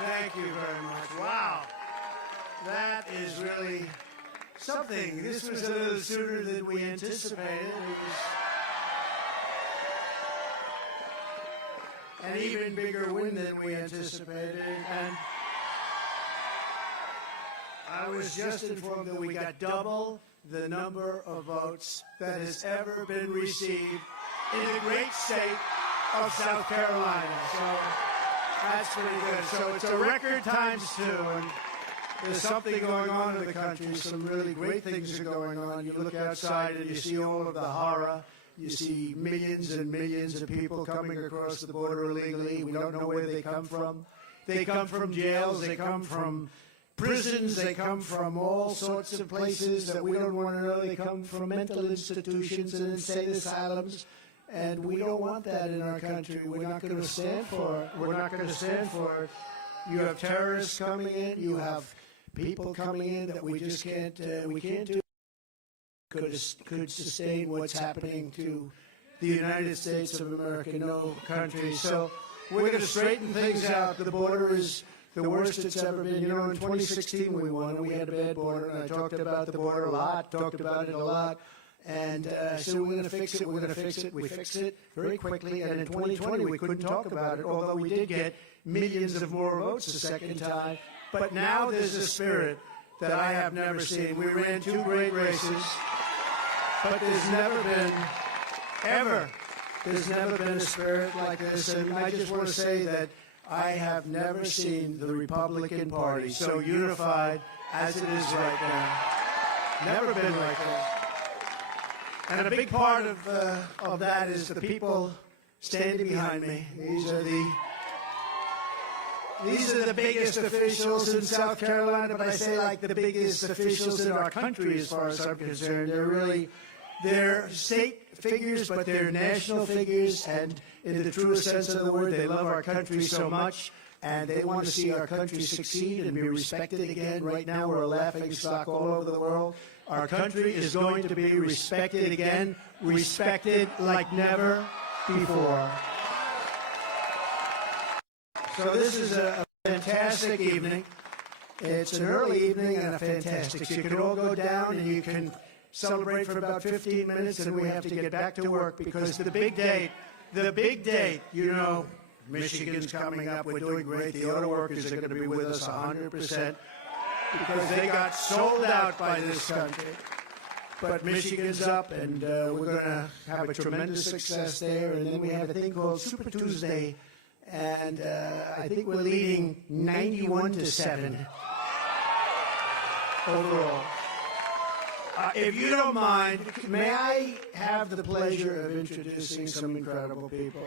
Thank you very much. Wow. That is really something. This was a little sooner than we anticipated. It was an even bigger win than we anticipated. And I was just informed that we got double the number of votes that has ever been received in the great state of South Carolina. So that's pretty good. So it's a record times two. And there's something going on in the country. Some really great things are going on. You look outside and you see all of the horror. You see millions and millions of people coming across the border illegally. We don't know where they come from. They come from jails. They come from prisons. They come from all sorts of places that we don't want to know. They come from mental institutions and insane asylums. And we don't want that in our country. We're not going to stand for it. We're not going to stand for it. You have terrorists coming in. You have people coming in that we just can't do. Could sustain what's happening to the United States of America, no country. So we're going to straighten things out. The border is the worst it's ever been. You know, in 2016 we won, and we had a bad border, and I talked about the border a lot, talked about it a lot. And so we're going to fix it, we're going to fix it. We fixed it very quickly, and in 2020 we couldn't talk about it, although we did get millions of more votes the second time. But now there's a spirit that I have never seen. We ran two great races, but there's never been a spirit like this. And I just want to say that I have never seen the Republican Party so unified as it is right now. Never been like that. And a big part of that is the people standing behind me. These are the biggest officials in South Carolina, but I say like the biggest officials in our country as far as I'm concerned. They're state figures, but they're national figures, and in the truest sense of the word, they love our country so much, and they want to see our country succeed and be respected again. Right now, we're a laughingstock all over the world. Our country is going to be respected again, respected like never before. So this is a fantastic evening. It's an early evening and a fantastic. So you can all go down and you can celebrate for about 15 minutes, and we have to get back to work because the big date, you know, Michigan's coming up. We're doing great. The auto workers are going to be with us 100%. Because they got sold out by this country. But Michigan's up, and we're going to have a tremendous success there. And then we have a thing called Super Tuesday, and I think we're leading 91-7 overall. If you don't mind, may I have the pleasure of introducing some incredible people?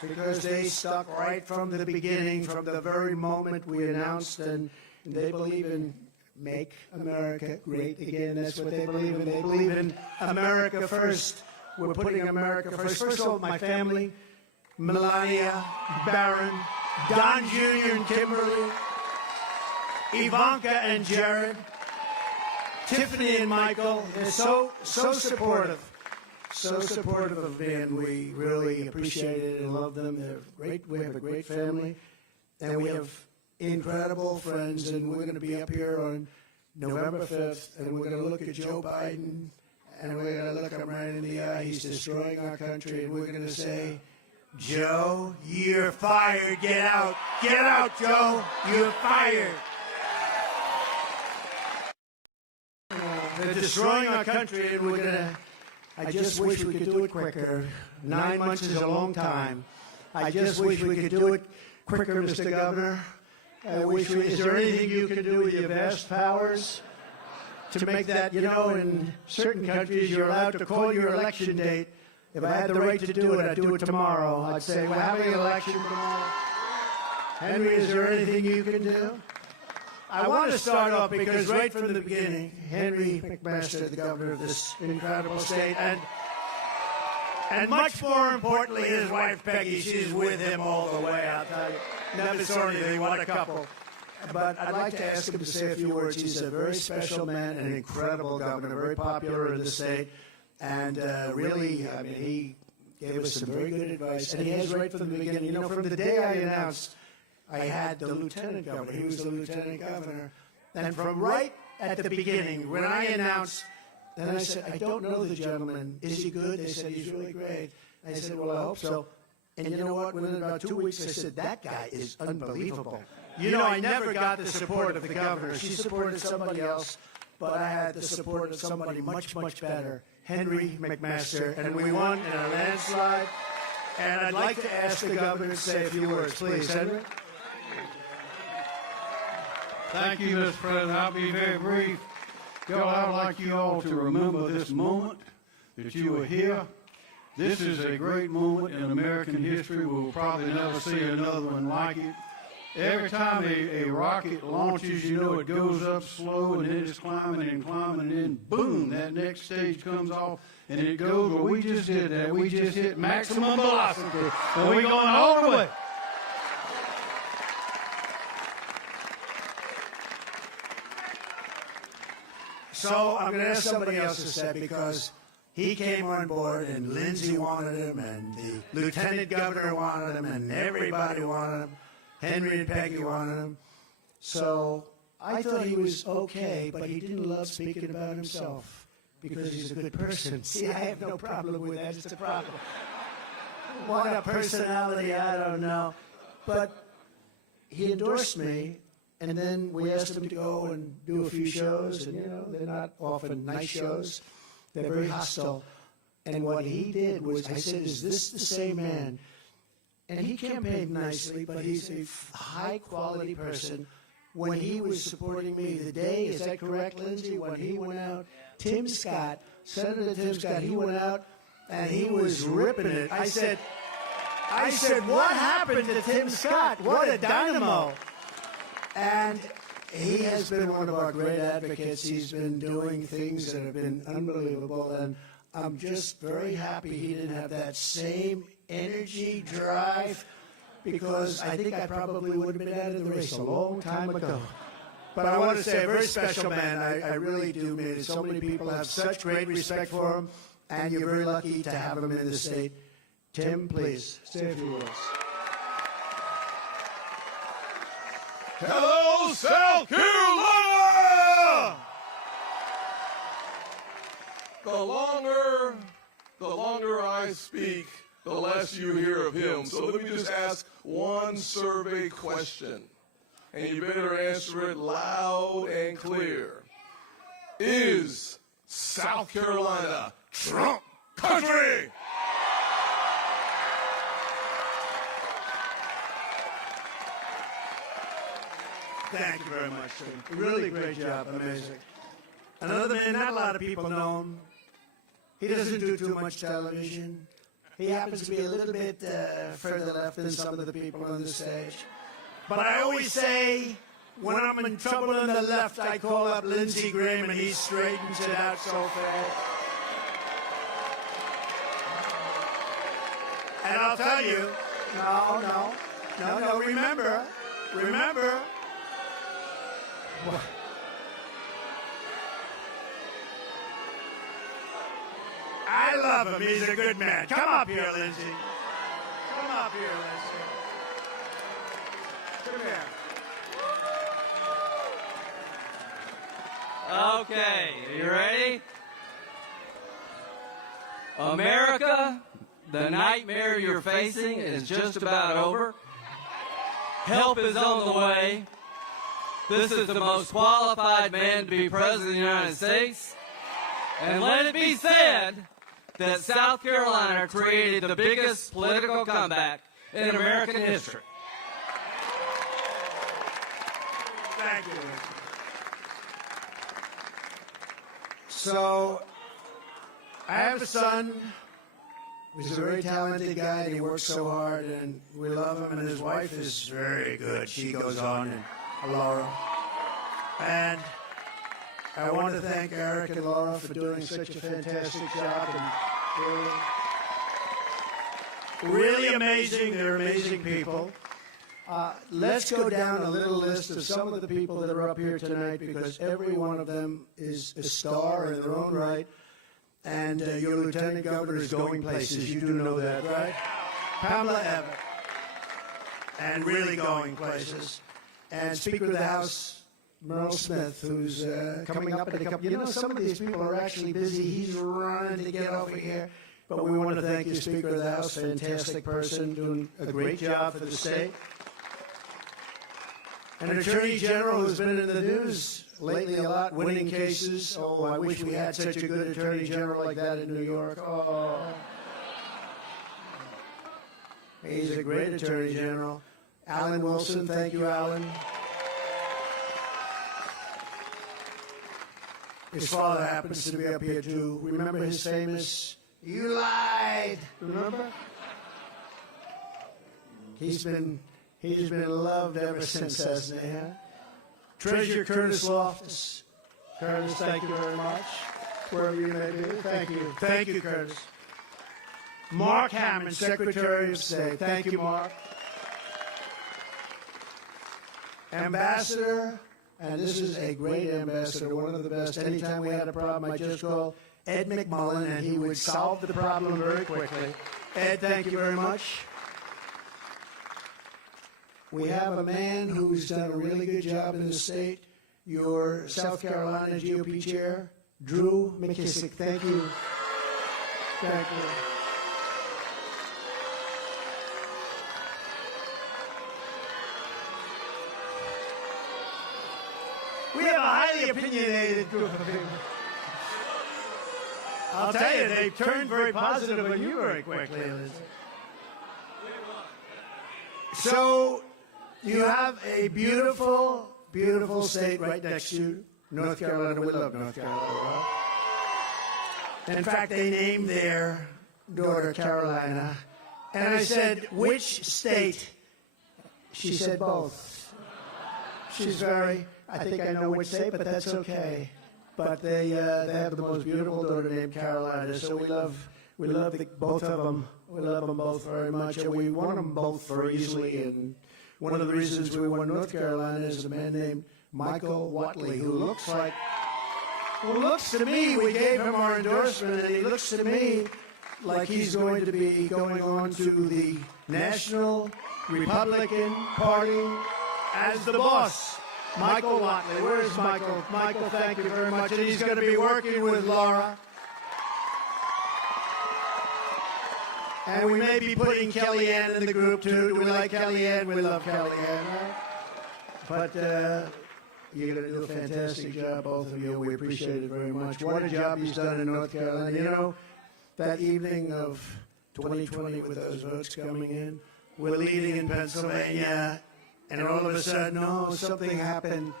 Because they stuck right from the beginning, from the very moment we announced, and they believe in make America great again. That's what they believe in. They believe in America first. We're putting America first. First of all, my family, Melania, Barron, Don Jr. and Kimberly, Ivanka and Jared, Tiffany and Michael. They're so supportive. So supportive of me, and we really appreciate it and love them. They're great. We have a great family, and we have incredible friends, and we're going to be up here on November 5th, and we're going to look at Joe Biden, and we're going to look him right in the eye. He's destroying our country, and we're going to say, Joe, you're fired. Get out. Get out, Joe. You're fired. They're destroying our country, and we're going to... I just wish we could do it quicker. 9 months is a long time. I just wish we could do it quicker, Mr. Governor. Is there anything you can do with your vast powers to make that, you know, in certain countries you're allowed to call your election date. If I had the right to do it, I'd do it tomorrow. I'd say, we're having an election tomorrow. Henry, is there anything you can do? I want to start off because right from the beginning, Henry McMaster, the governor of this incredible state, and much more importantly, his wife Peggy, she's with him all the way, I'll tell you. Never saw anything, what a couple. But I'd like to ask him to say a few words. He's a very special man, an incredible governor, very popular in the state, and really, I mean, he gave us some very good advice, and he has right from the beginning. You know, from the day I announced I had the lieutenant governor. He was the lieutenant governor. And from right at the beginning, when I announced, and I said, I don't know the gentleman. Is he good? They said, he's really great. I said, well, I hope so. And you know what? Within about 2 weeks, I said, that guy is unbelievable. You know, I never got the support of the governor. She supported somebody else, but I had the support of somebody much, much better, Henry McMaster, and we won in a landslide. And I'd like to ask the governor to say a few words. Please, Henry. Thank you, Mr. President. I'll be very brief. Y'all, I'd like you all to remember this moment that you were here. This is a great moment in American history. We'll probably never see another one like it. Every time a rocket launches, you know, it goes up slow and then it's climbing and climbing, and then boom, that next stage comes off and it goes. Well, we just did that. We just hit maximum velocity and we're going all the way. So I'm going to ask somebody else to say, because he came on board and Lindsay wanted him and the lieutenant governor wanted him and everybody wanted him. Henry and Peggy wanted him. So I thought he was okay, but he didn't love speaking about himself because he's a good person. See, I have no problem with that. It's a problem. What a personality, I don't know. But he endorsed me. And then we asked him to go and do a few shows, and, you know, they're not often nice shows. They're very hostile. And what he did was, I said, is this the same man? And he campaigned nicely, but he's a high-quality person. When he was supporting me the day, is that correct, Lindsay? When he went out, Tim Scott, Senator Tim Scott, he went out, and he was ripping it. I said, what happened to Tim Scott? What a dynamo. And he has been one of our great advocates. He's been doing things that have been unbelievable. And I'm just very happy he didn't have that same energy, drive, because I think I probably would have been out of the race a long time ago. But I want to say, a very special man. I really do mean it. So many people have such great respect for him, and you're very lucky to have him in the state. Tim, please, say a few words. Hello, South Carolina! The longer I speak, the less you hear of him. So let me just ask one survey question, and you better answer it loud and clear. Is South Carolina Trump country? Thank you very much, Tim. Really great job. Amazing. Another man not a lot of people know him. He doesn't do too much television. He happens to be a little bit further left than some of the people on the stage. But I always say, when I'm in trouble on the left, I call up Lindsey Graham, and he straightens it out so fast. And I'll tell you, no, remember. I love him. He's a good man. Come up here, Lindsay. Come up here, Lindsay. Come here. Okay, are you ready? America, the nightmare you're facing is just about over. Help is on the way. This is the most qualified man to be president of the United States. And let it be said that South Carolina created the biggest political comeback in American history. Thank you. So, I have a son who's a very talented guy, and he works so hard, and we love him, and his wife is very good. She goes on, and Laura. And I want to thank Eric and Laura for doing such a fantastic job. And really amazing. They're amazing people. Let's go down a little list of some of the people that are up here tonight, because every one of them is a star in their own right. And your lieutenant governor is going places. You do know that, right? Pamela Abbott. and really going places. And Speaker of the House, Merle Smith, who's coming up in a couple. You know, some of these people are actually busy. He's running to get over here. But we want to thank you, Speaker of the House, fantastic person, doing a great job for the state. An Attorney General who's been in the news lately a lot, winning cases. Oh, I wish we had such a good Attorney General like that in New York. Oh. He's a great Attorney General. Alan Wilson, thank you, Alan. His father happens to be up here, too. Remember his famous, "You lied," remember? He's been loved ever since, hasn't he? Huh? Treasurer Curtis Loftus. Curtis, thank you very much. Wherever you may be, thank you. Thank you, Curtis. Mark Hammond, Secretary of State. Thank you, Mark. Ambassador, and this is a great ambassador, one of the best. Anytime we had a problem, I just called Ed McMullen, and he would solve the problem very quickly. Ed, thank you very much. We have a man who's done a really good job in the state, your South Carolina GOP chair, Drew McKissick. Thank you. Thank you. We have a highly opinionated group of people. I'll tell you, they turned very positive on you very quickly. So, you have a beautiful, beautiful state right next to you, North Carolina. We love North Carolina. Right? In fact, they named their daughter Carolina. And I said, which state? She said both. She's very... I think I know which state, but that's okay. But they have the most beautiful daughter named Carolina, so we love both of them. We love them both very much, and we won them both very easily. And one of the reasons we won North Carolina is a man named Michael Watley, who looks to me, we gave him our endorsement, and he looks to me like he's going to be going on to the National Republican Party as the boss. Michael Watley. Where is Michael? Michael, thank you very much. And he's going to be working with Laura. And we may be putting Kellyanne in the group, too. Do we like Kellyanne? We love Kellyanne, right? But you're going to do a fantastic job, both of you. We appreciate it very much. What a job he's done in North Carolina. You know, that evening of 2020 with those votes coming in, we're leading in Pennsylvania. And all of a sudden, something happened.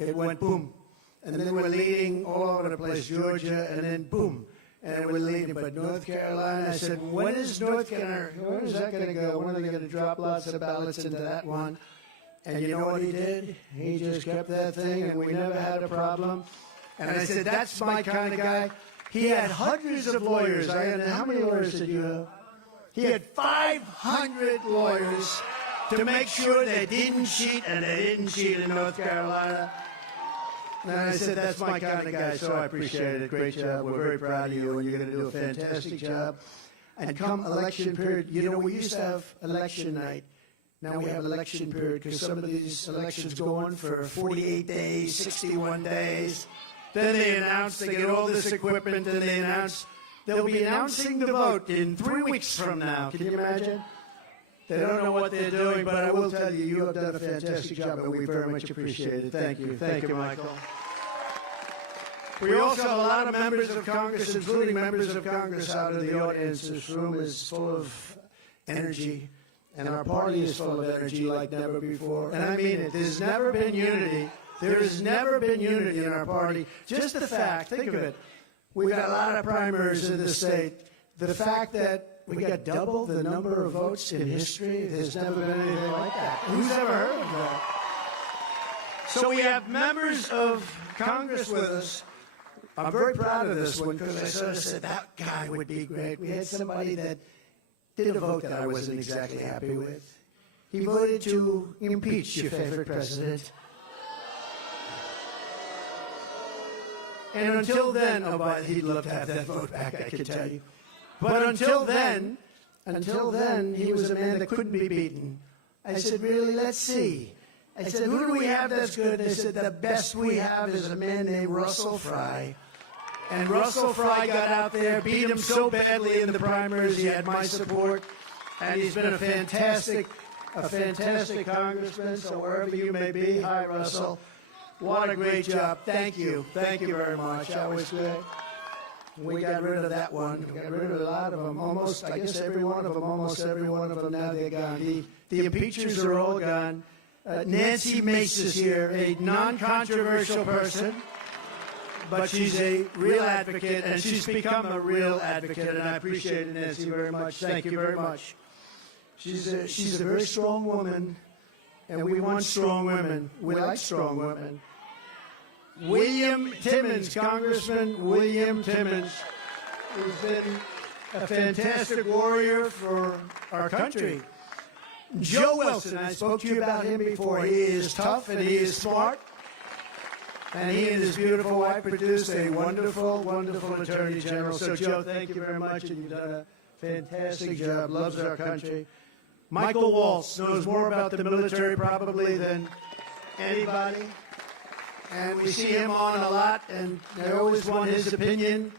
It went boom. And then we're leading all over the place, Georgia, and then boom. And we're leading. But North Carolina, I said, when is that going to go? When are they going to drop lots of ballots into that one? And you know what he did? He just kept that thing, and we never had a problem. And I said, that's my kind of guy. He had hundreds of lawyers. How many lawyers did you have? He had 500 lawyers to make sure they didn't cheat, and they didn't cheat in North Carolina. And I said, that's my kind of guy, so I appreciate it. Great job. We're very proud of you, and you're going to do a fantastic job. And come election period, you know, we used to have election night. Now we have election period because some of these elections go on for 48 days, 61 days. Then they announce, they get all this equipment, and they announce, they'll be announcing the vote in 3 weeks from now. Can you imagine? They don't know what they're doing, but I will tell you, you have done a fantastic job, and we very much appreciate it. Thank you. Thank you, Michael. We also have a lot of members of Congress, including members of Congress out of the audience. This room is full of energy, and our party is full of energy like never before. And I mean it. There's never been unity. There has never been unity in our party. Just the fact, think of it, we've got a lot of primaries in the state. The fact that we got double the number of votes in history. There's never been anything like that. Who's ever heard of that? So we have members of Congress with us. I'm very proud of this one because I sort of said that guy would be great. We had somebody that did a vote that I wasn't exactly happy with. He voted to impeach your favorite president. And until then, he'd love to have that vote back, I can tell you. But until then, he was a man that couldn't be beaten. I said, really? Let's see. I said, who do we have that's good? They said, the best we have is a man named Russell Fry. And Russell Fry got out there, beat him so badly in the primaries, he had my support, and he's been a fantastic congressman, so wherever you may be, hi, Russell. What a great job. Thank you. Thank you very much. That was good. We got rid of that one. We got rid of a lot of them. Almost, I guess every one of them, almost every one of them, now they're gone. The impeachers are all gone. Nancy Mace is here, a non-controversial person, but she's a real advocate, and she's become a real advocate, and I appreciate it, Nancy, very much. Thank you very much. She's a very strong woman, and we want strong women. We like strong women. William Timmons, Congressman William Timmons, has been a fantastic warrior for our country. Joe Wilson, I spoke to you about him before. He is tough and he is smart. And he and his beautiful wife produced a wonderful, wonderful Attorney General. So, Joe, thank you very much, and you've done a fantastic job. Loves our country. Michael Waltz knows more about the military probably than anybody. And we see him on a lot, and they always want his opinion.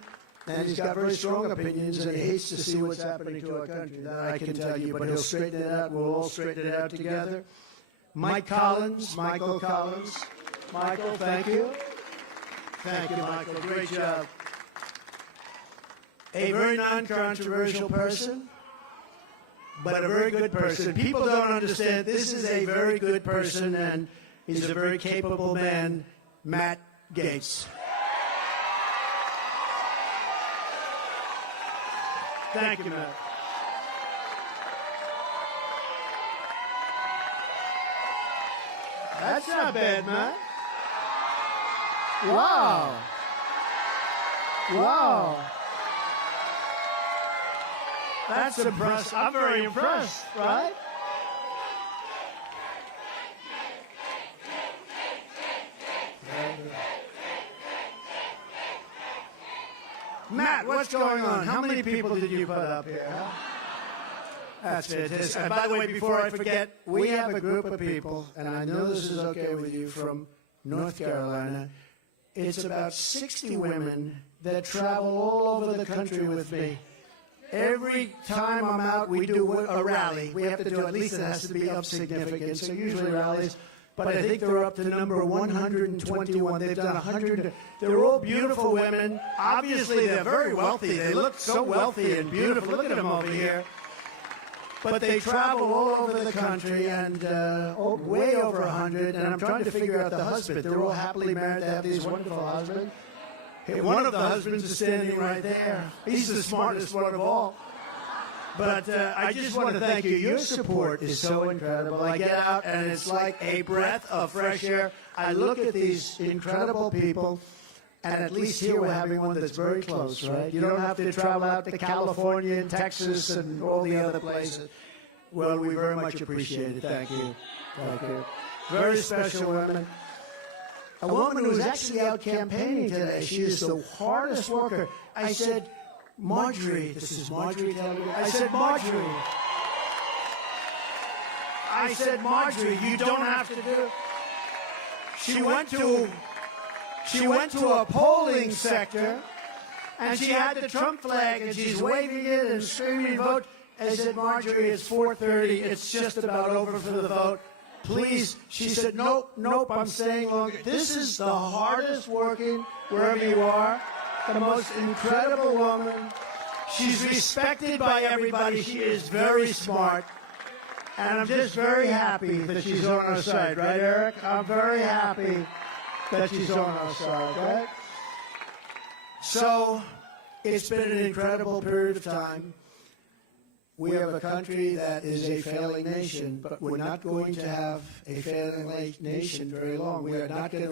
And he's got very strong opinions, and he hates to see what's happening to our country. That I can tell you, but he'll straighten it out. We'll all straighten it out together. Michael Collins. Michael, thank you. Thank you, Michael. Great job. A very non-controversial person, but a very good person. People don't understand. This is a very good person, and he's a very capable man, Matt Gaetz. Thank you, Matt. That's not bad, Matt. Wow. Wow. That's impressive. I'm very impressed, right? Matt, what's going on? How many people did you put up here? Huh? That's fantastic. And by the way, before I forget, we have a group of people, and I know this is okay with you, from North Carolina. It's about 60 women that travel all over the country with me. Every time I'm out, we do a rally. We have to do, at least it has to be of significance, so usually rallies. But I think they're up to number 121. They've done 100. They're all beautiful women. Obviously, they're very wealthy. They look so wealthy and beautiful. Look at them over here. But they travel all over the country, and way over 100. And I'm trying to figure out the husband. They're all happily married. They have these wonderful husbands. Hey, one of the husbands is standing right there. He's the smartest one of all. But I just want to thank you. Your support is so incredible. I get out, and it's like a breath of fresh air. I look at these incredible people, and at least here we're having one that's very close, right? You don't have to travel out to California and Texas and all the other places. Well, we very much appreciate it. Thank you. Thank you. Very special woman. A woman who's actually out campaigning today. She is the hardest worker. I said, Marjorie, this is Marjorie telling me. I said, Marjorie, you don't have to do. She went to a polling sector, and she had the Trump flag, and she's waving it and screaming, vote. I said, Marjorie, it's 4:30. It's just about over for the vote. Please. She said, nope, I'm staying longer. This is the hardest working, wherever you are, the most incredible woman. She's respected by everybody. She is very smart. And I'm just very happy that she's on our side. Right, Eric? I'm very happy that she's on our side, right? So, it's been an incredible period of time. We have a country that is a failing nation, but we're not going to have a failing nation very long. We are not going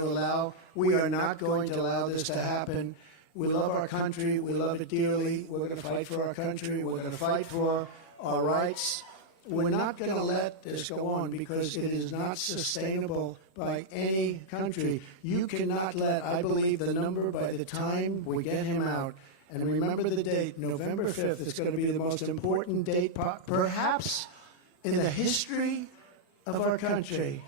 to allow this to happen. We love our country. We love it dearly. We're going to fight for our country. We're going to fight for our rights. We're not going to let this go on because it is not sustainable by any country. You cannot let, I believe, the number by the time we get him out. And remember the date, November 5th. It's going to be the most important date, perhaps in the history of our country.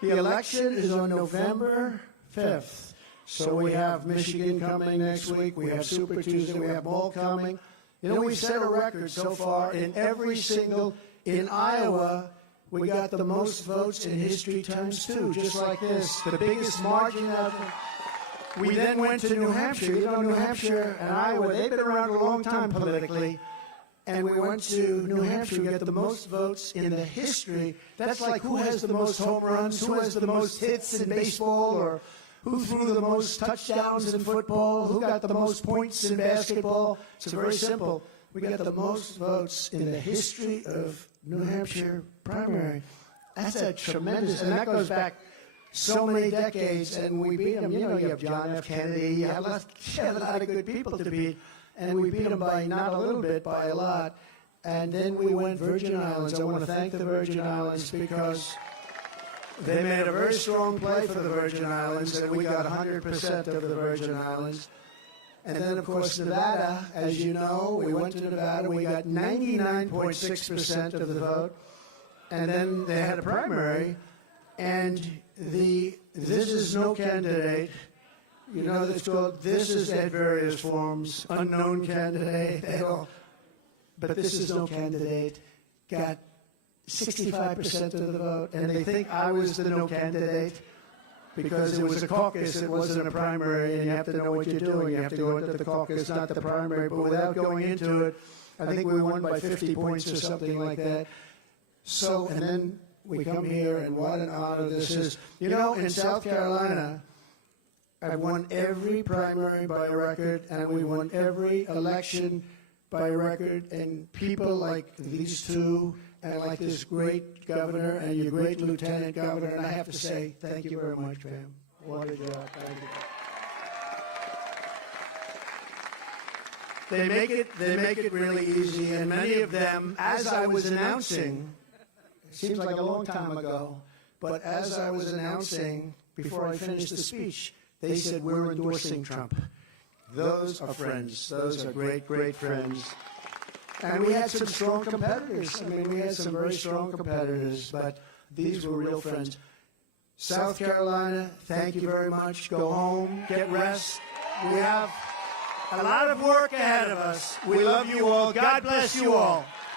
The election is on November 5th. So we have Michigan coming next week. We have Super Tuesday. We have Ball coming. You know, we've set a record so far in Iowa, we got the most votes in history times 2, just like this. The biggest margin ever. We then went to New Hampshire. You know, New Hampshire and Iowa, they've been around a long time politically. And we went to New Hampshire. We got the most votes in the history. That's like who has the most home runs, who has the most hits in baseball, or who threw the most touchdowns in football, who got the most points in basketball. It's very simple. We got the most votes in the history of New Hampshire primary. That's a tremendous, and that goes back so many decades, and we beat them. You know, you have John F. Kennedy, you have a lot of good people to beat, and we beat them by not a little bit, by a lot. And then we went Virgin Islands. I want to thank the Virgin Islands because they made a very strong play for the Virgin Islands, and we got 100% of the Virgin Islands. And then, of course, Nevada, as you know, we went to Nevada. We got 99.6% of the vote. And then they had a primary, and this is no candidate. You know, it's called this is at various forms, unknown candidate. But this is no candidate. Got 65% of the vote, and they think I was the no candidate because it was a caucus, it wasn't a primary, and you have to know what you're doing. You have to go into the caucus, not the primary. But without going into it, I think we won by 50 points or something like that. So, and then we come here, and what an honor this is. You know, in South Carolina, I won every primary by a record, and we won every election by a record, and people like these two, and like this great governor and your great lieutenant governor, and I have to say, thank you very much, ma'am. What a job. Thank you. They make it really easy, and many of them, as I was announcing, it seems like a long time ago, but as I was announcing, before I finished the speech, they said, we're endorsing Trump. Those are friends. Those are great, great friends. And we had some strong competitors. I mean, we had some very strong competitors, but these were real friends. South Carolina, thank you very much. Go home, get rest. We have a lot of work ahead of us. We love you all. God bless you all.